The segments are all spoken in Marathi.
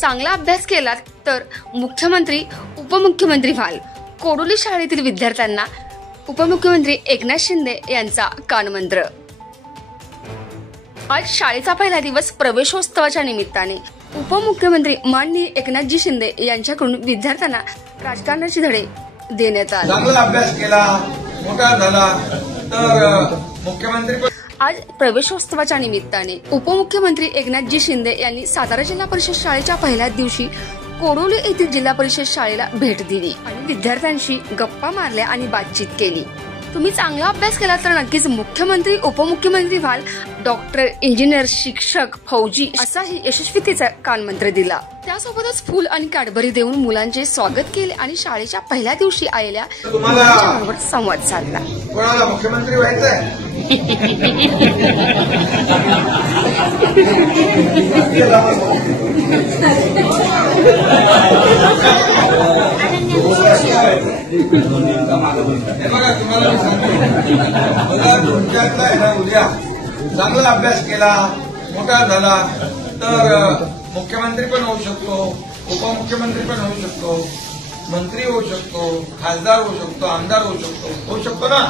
चांगला अभ्यास केला तर मुख्यमंत्री उपमुख्यमंत्री व्हाल. कोडोली शाळेतील विद्यार्थ्यांना उपमुख्यमंत्री एकनाथ शिंदे यांचा कानमंत्र. आज शाळेचा पहिला दिवस प्रवेशोत्सवाच्या निमित्ताने उपमुख्यमंत्री माननीय एकनाथजी शिंदे यांच्याकडून विद्यार्थ्यांना राजकारणाचे धडे देण्यात आले. चांगला अभ्यास केला, मोठा झाला तर मुख्यमंत्री. आज प्रवेशोत्सवाच्या निमित्ताने उपमुख्यमंत्री एकनाथजी शिंदे यांनी सातारा जिल्हा परिषद शाळेच्या पहिल्या दिवशी कोडोली येथील जिल्हा परिषद शाळेला भेट दिली आणि विद्यार्थ्यांशी गप्पा मारल्या आणि बातचीत केली. तुम्ही चांगला अभ्यास केला तर नक्कीच मुख्यमंत्री उपमुख्यमंत्री व्हाल. डॉक्टर, इंजिनियर, शिक्षक, फौजी असाही यशस्वीतेचा कानमंत्र दिला. त्यासोबतच फूल आणि कॅडबरी देऊन मुलांचे स्वागत केले आणि शाळेच्या पहिल्या दिवशी आलेल्या मुलांबरोबर संवाद साधला. कोणाला मुख्यमंत्री व्हायचंय? हे बघा, तुम्हाला मी सांगतो, बघा तुमच्यातला आहे ना, उद्या चांगला अभ्यास केला, मोठा झाला तर मुख्यमंत्री पण होऊ शकतो, उपमुख्यमंत्री पण होऊ शकतो, मंत्री होऊ शकतो, खासदार होऊ शकतो, आमदार होऊ शकतो ना.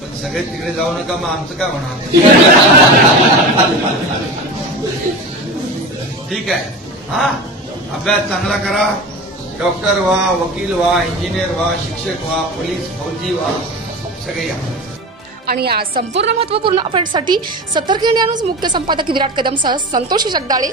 पण सगळे तिकडे जाऊ नका, मग आमचं काय होणार? ठीक आहे, हा अभ्यास चांगला करा, डॉक्टर व्हा, वकील व्हा, इंजिनियर व्हा, शिक्षक व्हा, पोलीस, फौजी व्हा, सगळे या. आणि या संपूर्ण महत्वपूर्ण अपडेटसाठी सतर्क इंडिया न्यूज मुख्य संपादक विराट कदमसह संतोष जगदाळे.